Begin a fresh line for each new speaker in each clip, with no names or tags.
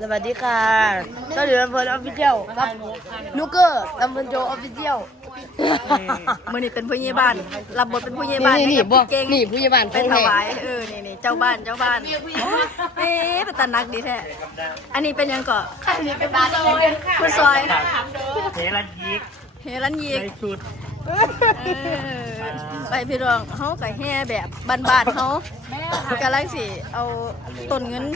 สวัสดีค่ะก็เหลือลำเพลินออฟฟิเชียลครับนุกเกอร์ลำเพลินโจออฟฟิเชียล
มื่อนี้เป็นผู้ใหญ่บ้านรับบทเป็นผู้ใหญ่บ้าน
นี่นี่
ให้กับ
บอก
เก่ง
นี่ผู้ใหญ่บ้าน
ไปถวายเออนี่นี่เจ้าบ้านเจ้าบ้านเอ๊ะเป็นตานักดีแท้อันนี้เป็นยังก่ออันนี้เป็นบ้านผู้ซอย
เฮลันยิก
เฮลันยีก
ในชุด
เออไปพี่รองเฮากับแห่แบบบ้านๆเฮากำลังสิเอาต้นเงิน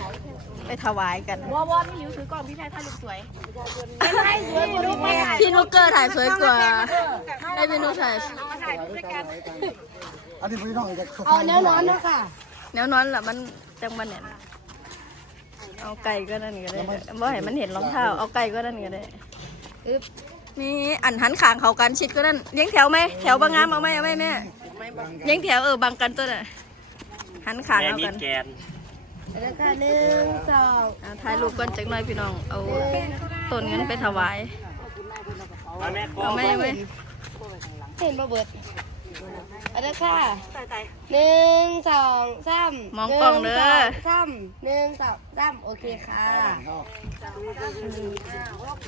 ไปถวายกัน
วอวอพี่ลิวถือกล่องพี่ชายถ่ายรูปสวยไม่ถ่ายสวยกว่ารูปไม่ถ่าย
พี่นุกเกอร์ถ่ายสวยกว่าให้พี่นุกถ่าย
เอามาถ่ายรูปด้วยกัน
อันนี้พี่น้องจะ
เอาแนวนอนนะค่ะ
แนวนอนล่ะมันจังมันเนี่ยเอาไก่ก็นั่นก็ได้บ่ให้มันเห็นรองเท้าเอาไก่ก็นั่นก็ได้
อึ๊บ
นี่อันหันขางเขากันชิดก็นั่นเลี้ยงแถวไหมแถวบางงามเอาไหมเอาไหมแม่เลี้ยงแถวเออบังกันตัวน่ะหันขาง
แม่
เอา
มี
กัน
แกน
แล้วก็หนึ่งสอง
อ่าถ่ายรูปก่อนจักหน่อยพี่น้อง เอาต้นเงินไปถวาย
มาแม่โก้
เอาไหมเอาไหม
เห็นบ่เบิดเอันนี้ค่ะหนึ่งสองสาม
มองกล้องเด้อ
สามหนึ่งสองสามโอเคค่ะ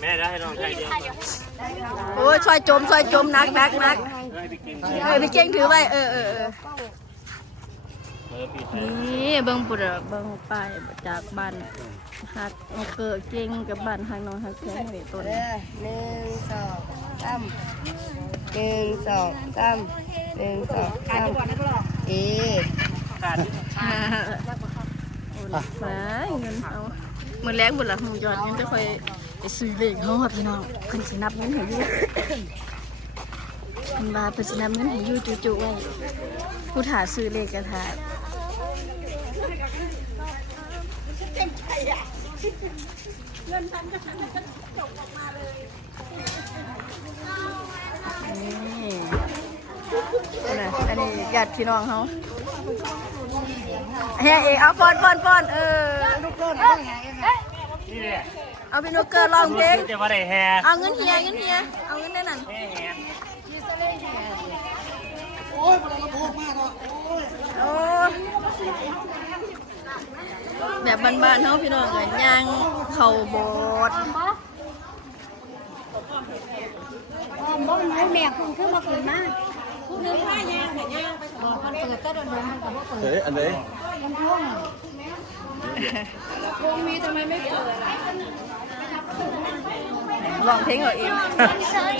แม่ได้ให้น้องชายเดียวก่อน
โอ้ยซอยจมซอยจมนักนักนัก
เฮ้ยไปกิน
เออพี่เก่งถือไว้เออเออเออ
เบอร์ปีเธอ
นี่เบิ้งปุระเบิ้งป้ายจากบ้านฮักเอาเกิดเก่งกับบ้านฮักน้องฮักแข้งนี่ต้น
เด้อหนึ่งสองสามหนึ่งสองสามหนึ่งสองสามเอ๊ะ
ขาด
โอ้ยมาเงินเอามือแรงบุญละหมูยอดเงินจะค่อยไปซื้อเลขเขาค่ะพี่น้องเพิ่นสินับเงินให้อยู่เพิ่นว่าเพิ่นสินับเงินให้อยู่จุๆไว้ผู้ถ่าซื้อเลขก็ถ่า นี่นะอันนี้ญาติพี่น้องเขาเฮ้ยเองเอาฟอนฟอนฟอนเออ
นี่เนี่ย
เอาเป็นนกเกอร์ลองเพลง
จะมาได้แฮ
เอาเงินเฮียเงินเฮียเอาเงินได้นั่น
แม่แฮ
โอ้ยมันระโพดมากเนาะ
โอ้ แบบบ้านๆเขาพี่น้องเลยย่างเข่าโบด
บ้านไม้แม่คุณขึ้นมาคืนมาคุณนึกว่าย่างแต่ย่างไปบอกมันเปิดแต่โดนๆมันกับว่าเปิด
เฮ้ยอันนี้
วงมีทำไมไม่เปิด
ลองเพลงเอาเอง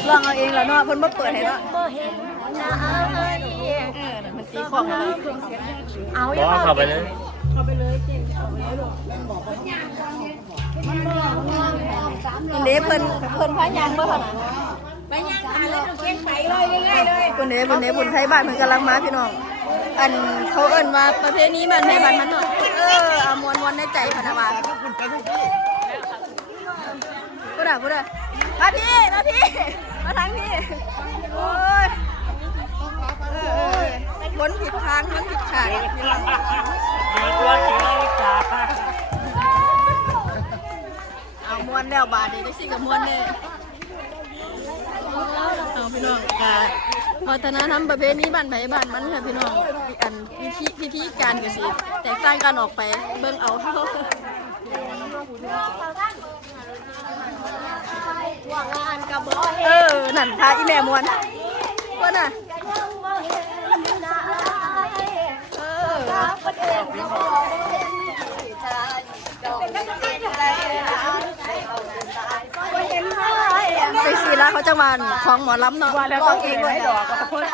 ลองเอาเองแล้วเนาะเพิ่นบ่เปิดให้เนาะ
ก็เห็นนะ
เออนั่นมันตีของแล้ว
เอา
บอกเข้าไปเลย
คนนี้เพิ่นเพิ่นพายางบ่เท่านั้น
ไปย่างขายแล้วก็เค้กไปเลยง่ายๆเลย
คนนี้คนนี้บุญไทยบ้านเพิ่นกำลังมาพี่น้อง อันเขาเอิ้นว่าประเพณีบ้านไทยบ้านมันเนาะเออเอามวนๆในใจพะนะว่าพูดอะพูดอะมาพี่มาพี่มาทางพี่โอ้ยเออเออพ้นผิดทางพ้นผิดทาง แล้วบาทเดี๋ยวจะสิกับมวนเลยเอาพี่น้องกาวัฒนธรรมประเพณีบ้านไผบ้านมันค่ะพี่น้องอันพิธีพิธีการก็สิแตกต่างกันออกไปเบิ่งเอาเท่า
ว่างานกับบ่
เออ นั่นท่าอีแม่มวนว่าน่ะเออ ไปสีลาเขาจังหวันของหมอลำเนาะแล้วก็เองเลยดอกกับเพื่อน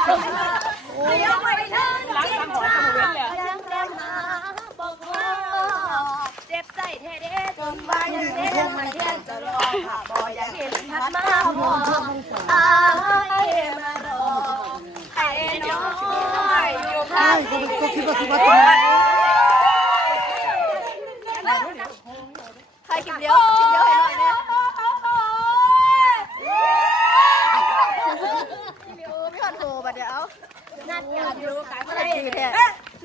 เจ็บใจแท้เด้จนว่าอย่างเด้มาเทียนจะรอค่ะบ่อยากเห็นทัดมาหอมอายมารอไอ้น้อยอยู่ข้าง
ก็ก็คิดว่าคิดว่าตรงนี้
ใครคิดเดียวให้หน่อยเนี่ยพี่พี่คนโทรมาเดี๋ยวเอา
นัดกันอยู่ข้าง
มัน
ใก
จะ
ล้
จืด แท้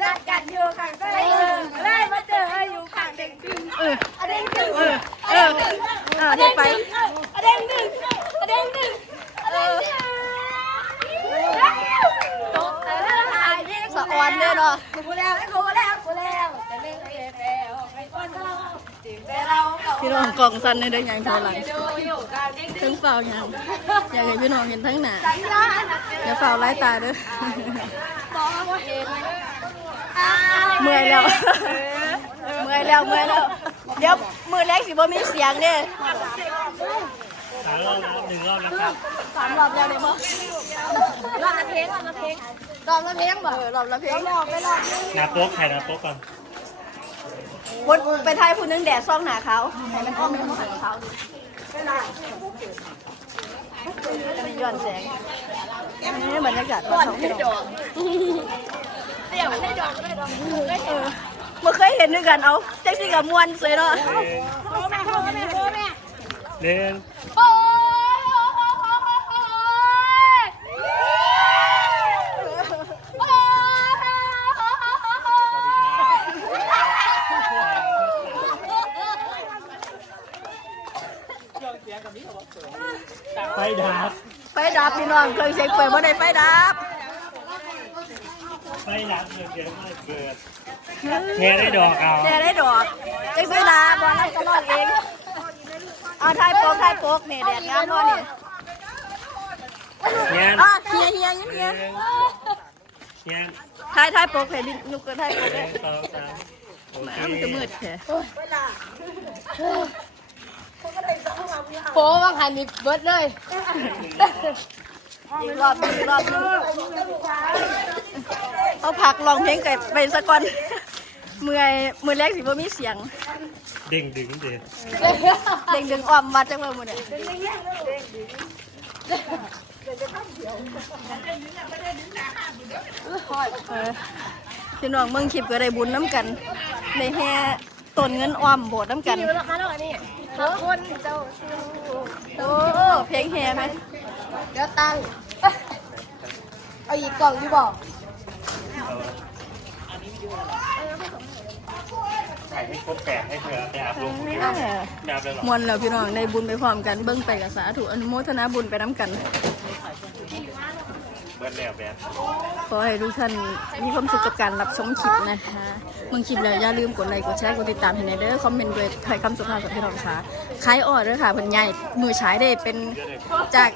นัดกันอยู่ข้างใกล้เลยมาเจออยู่ข้างเด็กจริง
เออ
อะเด้งหนึ่ง
เออเออเออเดี๋ยวไป
อะเด้งหนึ่งอะเด้งหนึ่งอะเด้งหนึ่งตกแต่ละหายที่
สะออนเนี่ยเนาะ
กูแล้วไอ้กูแล้วกูแล้วแต่เล่นเองแล้วไอ้คนเราจริงแต่เรา
พี่น้องกล่องสั้นในเด้อยังถอยหลังทั้งเฝ้ายังอยากให้พี่น้องเห็นทั้งหน้าอย่าเฝ้าไล่ตาเด้อ เมื่อยแล้ว เมื่อยแล้ว เมื่อยแล้ว เดี๋ยวมือแรกสิบ่มีเสียงเด้
สามรอบแล้วหนึ่งรอบแล้วครับ
สามรอบแล้วเด้บ่
รอบละเพลงรอบละเพลง
รอบละเพลงบ่เออรอบละเพลง
หนาโป๊กใครหนาโป๊กก่อน
บนไปทายผู้หนึงแดดซ่องหน้าเขาให้มันอ้อมมันบ่หันเขาดิ จะได้ย้อนแสงนี่บรรยากาศตอนท้องพี่น้อง
เสี่ยวไม่ดอกไม่ดอก
เออเมื่อเคยเห็นด้วยกันเอาแท็กซี่กับมวนสวยเนาะ
เล่
น
โอ้ยโอ้ยโอ้ยโอ้ยโอ้ยโอ้ย
ไฟ ดับ
ไฟดับพี่น้องเคยเช็คเปิดว่าได้ไฟดับ
ไฟดับเกิดเกิดไม่เกิดแค่ได้ดอกเอา
แน่ได้ดอกแท็กซี่ดาบอลนั่นก็รอดเองเอาทายโป๊กทายโป๊กนี่แดดงามบ่นี่
เงี้ย
อะเฮียเฮียเฮียเฮีย
เงี้ย
ทายทายโป๊กเห็นนุกก็ทายโป๊ก
ห
เล
นึ่
ย
งสองสามโอ
แหม
เค
มันจะมืดแค่
โป้บางหันนี่เบิดเลย
อีกรอบหนึงอีกรอบหนึงเอาพักลองเพลงกับไปสักก่อนเมื่อยมือแรกสิบ่มีเสียง
เด้งดึงเด็ด
เด้งดึงอ้อมวัดจังเลยมื้อนี้เออพี่น้องเมืองคลิปก็ได้บุญน้ำกันในแห่ต้นเงินอ้อมโบสถ์น้ำกัน
มาแล้วอัน นี้ทุกคนเจ้า
โอ้เพลงแห่ไหม
เดี๋ยวตังเอาอีกกล่องที่บอก
ถ่ายให้ครบแปดให้เธอไปอาบลงไปอาบเลยหรอ
มวนแล้วพี่น้องได้บุญไปพร้อมกันเบิ้งไปกับสาธุอนุโมทนาบุญไปน้ำกัน
เบิร์ดแล้วแบบ
ขอให้ทุกท่านมีความสุขกับการรับชมคลิปนะคะ มึงคลิปแล้วอย่าลืมกดไลค์กดแชร์กดติดตามให้ในเด้อคอมเมนต์ด้วยถ้อยคำสุภาพกับพี่น้องค่ะคล้ายอ้อเด้อค่ะเพิ่นใหญ่มือฉายได้เป็นจาก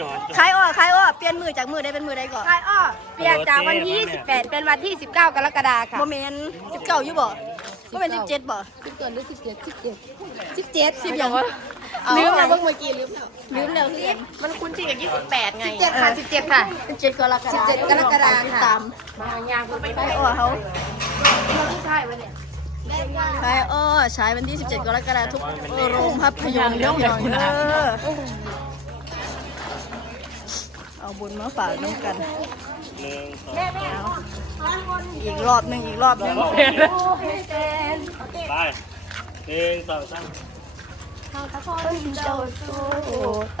จอด
คล้ายอ้อคล้ายอ้อเปลี่ยนมือจากมือได้เป็นมือได้ก่อน
ใช่อ้อเปลี่ยนจากวันที่ 28 เป็นวันที่ 19 กรกฎาคม
บ่แม่น19อยู่บ่บ่แม่น17บ่
สิบเกินหรือสิบเจ็ดสิบเจ็ด
17
10หยังวะ
ลืมแล้วเมื่อกี้ลืมแล้ว
ลืมแล้วคือกัน
มันคุ้นชินกับยี่สิบแปดไง
17ค่ะ17 ค่ะ
17กรกฎาคม
17กรกฎาคมค่ะ
ตาม
มายางไป
คล้ายอ้อเขา
ที่ค่ายวะเนี่ย
ใช่เออฉายวันที่ 17 กรกฎาคมทุกโรงภาพยนตร์เรื่องพี่น้องเด้อเอาบุญมาฝากน้องกัน
หนึ่งสอง
อีกรอบหนึ่งอีกรอบหนึ่ง
ไปหนึ่งสองสาม
เจ้าสู้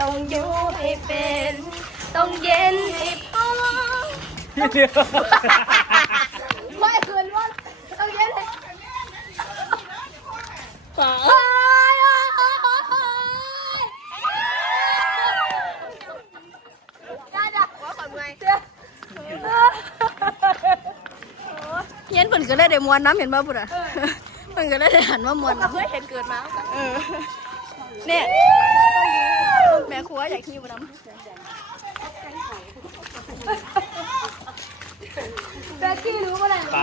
ต้องอยู่ให้เป็น ต้องเย็นให้พอไม่คืนว่าต้องเย็นให้
ป่า เย็นเพิ่นก็เลยได้ มวนน้ำเห็นบ่พุ่นอะเพิ่นก็เลยได้หันมามวนน้ำ
เคยเห็นเกิดมา
เออเนี่ยแม่ครัวอยากขี้บ่น้ำ
แบกกี้รู้ว่าอะไร
ไป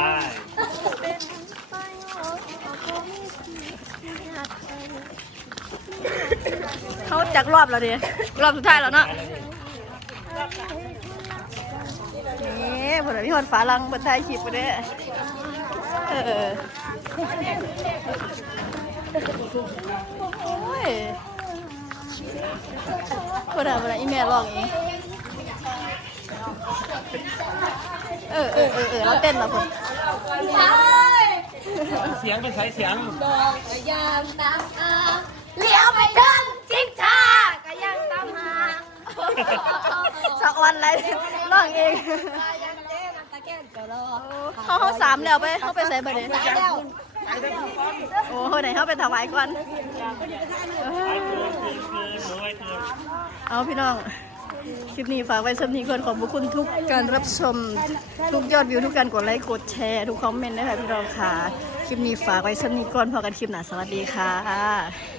เขาจักรอบแล้วดิรอบสุดท้ายแล้วเนาะนี่พุ่นอะพี่ฮอดฟ้าลังเปิดท้ายคลิปไปเด้อ เออโอ้ยบ่ได้บ่ได้อีแม่ร้องเอง เออเออเออเออเราเต้นละคน
เสียงเป็นสายเสียง ดอกกระ
ยางตามอาเลี้ยวไปเดินจิ้งชากระยางตามหา
สักวันไรร้องเอง กระยางเจ๊
นตะแก้นกระรอ
ขาเขาสามแล้วไปเขาไปใส่ไปเลยโอ้โหไหนเขาไปถวายก่อน
ไปคืนคืนคืนหนูไปคืน
เอาพี่น้อง คลิปนี้ฝากไว้สำนีคนขอบพระคุณทุกการรับชม ทุกยอดวิวทุกการกดไลค์กดแชร์ทุกคอมเมนต์นะคะพี่น้องค่ะ คลิปนี้ฝากไว้สักนิดก่อนพอกันคลิปหน้าสวัสดีค่ะ